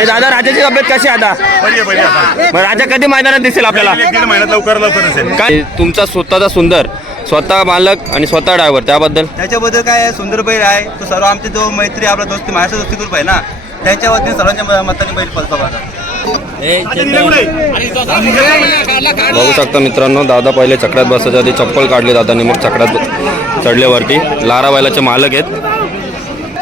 आणि दादा राजाची तब्येत कशी आहे आता? बरी. मग राजा कधी मैदानात दिसेल आपल्याला? एक दीड महिन्यात लवकर लवकर असेल काय? तुमचा स्वतःचा सुंदर स्वतः मालक आणि स्वतः ड्रायव्हर त्याबद्दल? त्याच्याबद्दल काय आहे, सुंदर बैल आहे? तो सर्व आमचे जो मैत्री आपला दोस्ती माझ्या दोस्ती ग्रुप आहे ना. त्यांच्या वतीने सर्वांच्या म- मताने बैल पळतो बघा. बघू शकता मित्रांनो दादा पहिले चकड्यात बसायच्या आधी चप्पल काढली दादाने मग चकड्यात चढल्यावरती. लारा बैलाचे मालक आहेत.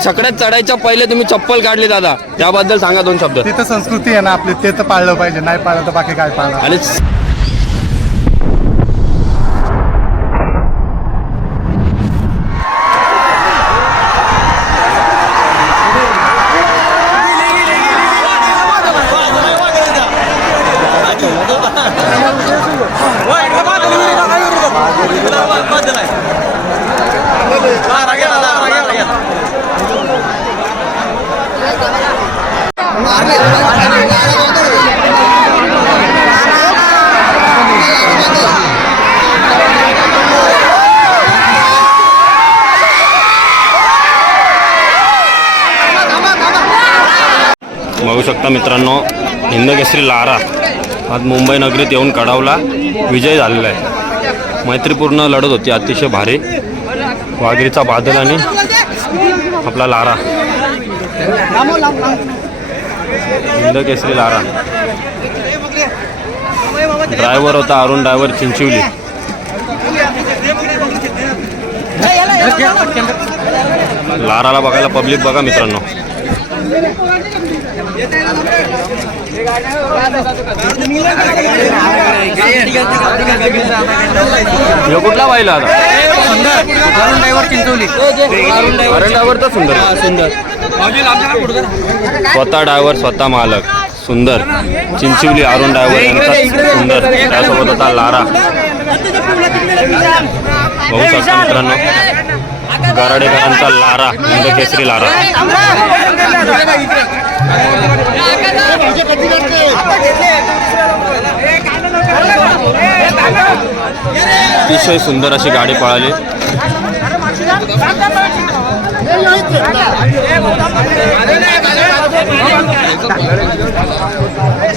चकड्यात चढायच्या पहिले तुम्ही चप्पल काढली दादा. त्याबद्दल सांगा दोन शब्द. ते तर संस्कृती आहे ना आपली ते तर पाळलं पाहिजे नाही पाळलं तर बाकी काय पाळणार? आणि शकता मित्रांनो. हिंदकेसरी लारा. आज मुंबई नगरीत येऊन कडावला विजय झालेला आहे. मैत्रीपूर्ण लढत होती. अतिशय भारी. वाघरीचा बादल आणि आपला लारा. हिंदकेसरी लारा. ड्रायव्हर होता अरुण. ड्रायव्हर चिंचिवली. लाराला बघायला पब्लिक बघा मित्रांनो. ह्यो कुठला पाहिला आता? अरुण ड्रायव्हर चिंचवली अरुण ड्रायव्हर तर सुंदर. सुंदर स्वतः ड्रायव्हर स्वतः मालक. सुंदर. चिंचवली अरुण ड्रायव्हर यांचा सुंदर. त्यासोबत होता लारा. बघू शकता मित्रांनो. गराडेकरांचा लारा म्हणजे केसरी लारा. अतिशय सुंदर अशी गाडी पळाली.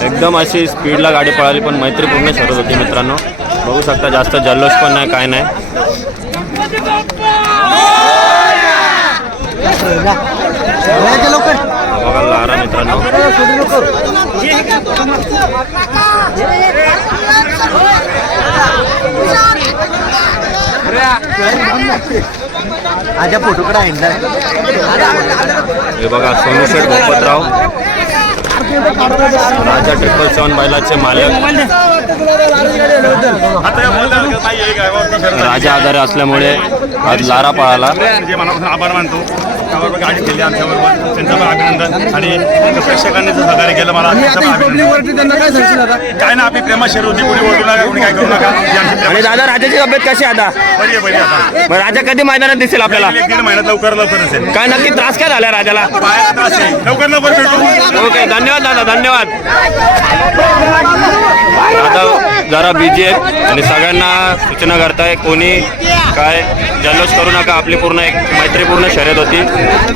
एकदम अशी स्पीडला गाडी पळाली पण मैत्रीपूर्ण शरत होती मित्रांनो. बघू शकता जास्त जल्लोष पण नाही काय नाही. बघा लारा मित्रांनो माझ्या फोटोकडे आहे हे बघा सोनू शेठ भोपतराव. राजा ट्रिपल सेवन बैलाचे मालक. राजा आधारे असल्यामुळे आज लारा पळाला. म्हणजे मनापासून आभार मानतो. त्याबरोबर गाडी केली आमच्याबरोबर. त्यांचं पण अभिनंदन. आणि प्रेक्षकांनी सहकार्य केलं मला त्यांचं पण अभिनंदन. काय ना आपली प्रेमा शेर होती कोणी ओळखू नका कोणी काय करू नका. ही आमची प्रेमा आणि दादा राजाची तब्येत कशी आहे आता? बरी आहे बरी आहे आता. मग राजा कधी मैदानात दिसेल आपल्याला? एक दीड महिन्यात लवकर लवकर असेल काय नक्की त्रास काय झाला राजाला? त्रास आहे. लवकर लवकर भेटू ओके धन्यवाद दादा धन्यवाद. दादा जरा बिझी आहेत आणि सगळ्यांना सूचना करताय कोणी काय जल्लोष करू नका आपली पूर्ण एक मैत्रीपूर्ण शर्यत होती.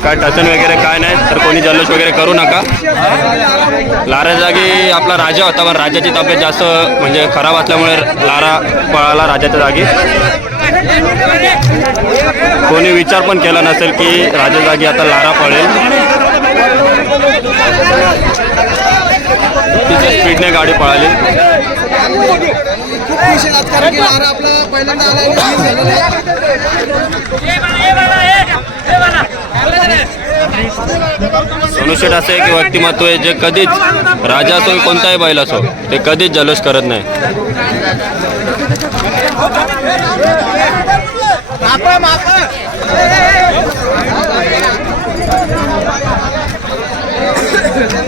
काय टचन वगैरे काय नाही तर कोणी जल्लोष वगैरे करू नका. लारा जागी आपला राजा होता पण राजाची तब्येत जास्त म्हणजे खराब असल्यामुळे लारा पळाला राजाच्या जागी. कोणी विचार पण केला नसेल की राजा जागी आता लारा पळेल. तिच्या स्पीडने गाडी पळाली. सोनुशेट असं एक व्यक्तिमत्व आहे जे कधीच राजा असो कोणताही बैल असो ते कधीच जल्लोष करत नाही.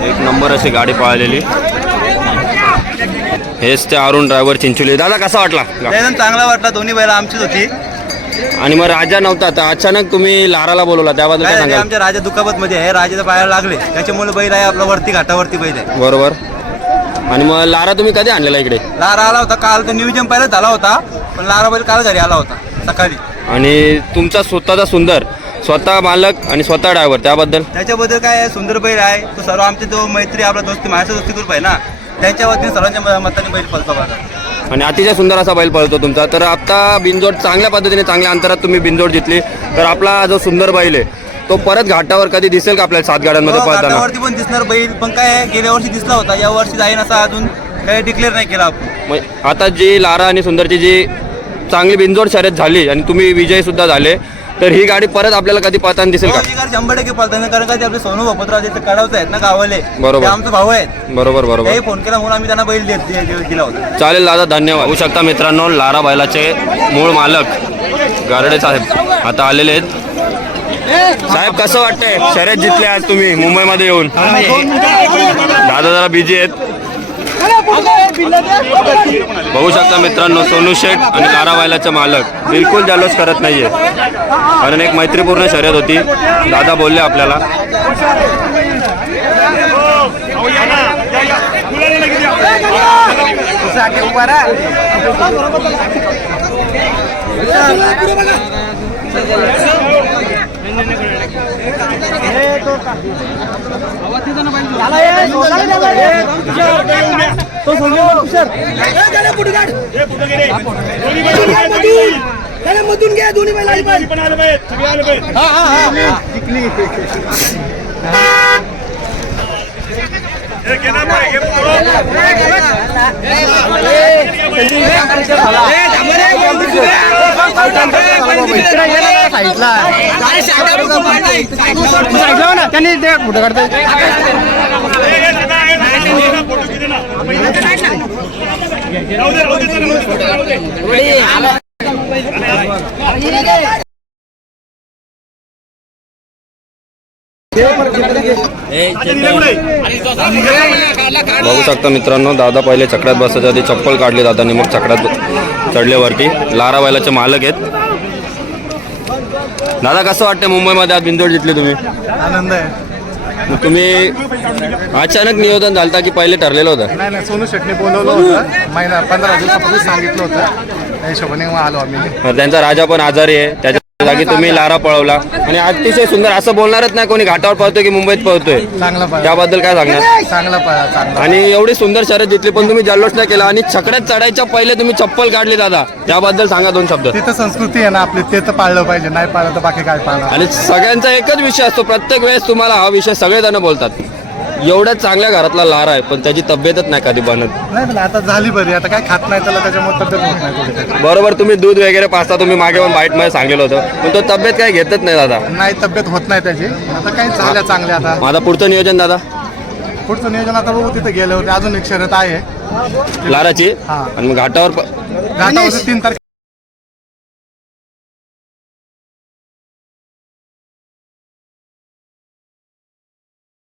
एक नंबर अशी गाडी पळालेली. हेच ते अरुण ड्रायव्हर चिंचोली. दादा कसा वाटला? एकदम चांगला वाटला. दोन्ही बैल आमचीच होती. आणि मग राजा नव्हता. तर अचानक तुम्ही लाराला बोलवला. त्याबद्दल काय काय झाले सांगाल? आमच्या राजा दुखापत मध्ये आहे. राजाच्या पायाला लागले. त्याच्यामुळे बैल आहे आपला वरती घाटावरती बैल आहे. बरोबर. आणि मग लारा तुम्ही कधी आणलेला इकडे? लारा आला होता काल. तर नियोजन पहिलं झाला होता. पण लारा बैल काल घरी आला होता. सकाळी. आणि तुमचा स्वतःचा सुंदर. स्वतः मालक आणि स्वतः ड्रायव्हर त्याबद्दल? त्याच्याबद्दल काय आहे, सुंदर बैल आहे. तो सर्व आमचे जो मैत्री आपला दोस्ती महाराष्ट्र दोस्ती ग्रुप आहे ना. त्यांच्या वतीने सर्वांच्या मताने बैल पळतो बघा. आणि अतिशय सुंदर असा बैल पळतो तुमचा. तर आता बिनजोड चांगल्या पद्धतीने चांगल्या अंतरात तुम्ही बिनजोड जितली तर आपला जो सुंदर बैल आहे तो परत घाटावर कधी दिसेल का आपल्याला सात गाड्यांमध्ये हो, पळताना? घाटावरती पण दिसणार बैल पण काय आहे, गेल्या वर्षी दिसला होता. या वर्षी जाईन असा अजून काही डिक्लेअर नाही केला आपण. मग आता जी लारा आणि सुंदरची जी चांगली बिनजोड शर्यत झाली आणि तुम्ही विजयी सुद्धा झाले तर ही गाडी परत आपल्याला कधी पळताना दिसेल का? शंभर टक्के पळताना कारण का ते आपले सोनू बापतराव तिथे कडावचे आहेत ना गावाले बरोबर. ते आमचे भाऊ आहेत. बरोबर बरोबर. फोन केला म्हणून आम्ही त्यांना बैल देत दे- दे- दिला होता. चालेल दादा धन्यवाद. होऊ शकता मित्रांनो लारा बैलाचे मूळ मालक गारडे साहेब आता आलेले आहेत. साहेब कसं वाटतंय? शर्यत जितले आज तुम्ही मुंबईमध्ये येऊन. दादा जरा बिझी आहेत. बघू शकता मित्रांनो सोनू शेठ आणि लारा मालक बिलकुल जल्लोष करत नाहीये. कारण एक मैत्रीपूर्ण शर्यत होती. दादा बोलले आपल्याला. मधून घ्या दोन्ही बैल आली दोन्ही पण आले पाहिजे. सगळे आले पाहिजे. हे घे ना हे. त्यांनी ते कुठं काढताय हे, हे, हे, हे फोटो बघू शकता मित्रांनो दादा पहिले चकड्यात बसायच्या आधी चप्पल काढली दादांनी मग चकड्यात चढल्यावरती. लारा बैलाचे मालक आहेत. दादा कसं वाटतं मुंबईमध्ये आज बिंदोड जितले तुम्ही? आनंद आहे. तुम्ही अचानक नियोजन झालं की पहिले ठरलेलं होतं? नाही नाही सोनू शेटने बोलवलं होतं. महिना पंधरा दिवसापूर्वी सांगितलं होतं. त्या हिशोबाने आलो आम्ही. त्यांचा राजा पण आजारी आहे त्याच्या जागी तुम्ही लारा पळवला. आणि अतिशय सुंदर असं बोलणारच नाही कोणी घाटावर पळतोय की मुंबईत पळतोय. चांगला पळा त्याबद्दल काय सांगणार? चांगला पळा चांगला आणि एवढी सुंदर शर्यत जितली पण तुम्ही जल्लोष नाही केला. आणि छकड्यात चढायच्या पहिले तुम्ही चप्पल काढली दादा. त्याबद्दल सांगा दोन शब्द. तिथं संस्कृती आहे ना आपली ते तर पाळलं पाहिजे. नाही पाळलं तर बाकी काय पाळणार? आणि सगळ्यांचा एकच विषय असतो. प्रत्येक वेळेस तुम्हाला हा विषय सगळेजण बोलतात. एवढ्या चांगल्या घरातला लारा आहे पण त्याची तब्येतच नाही कधी बनत. नाही पण आता झाली बरी आता काय खात नाही त्याला त्याच्यामुळे तब्येत होत नाही थोडी. बरोबर तुम्ही दूध वगैरे पाचता तुम्ही मागे पण बाईटमध्ये सांगितलं होतं. पण तो तब्येत काही घेतच नाही दादा. नाही तब्येत होत नाही त्याची. आता काही झाल्या चांगल्या आता. माझा पुढचं नियोजन दादा? पुढचं नियोजन आता बघू तिथे गेले होते अजून एक शर्यत आहे. लाराची? हा. आणि मग घाटावर प- घाटावर तीन तारखेला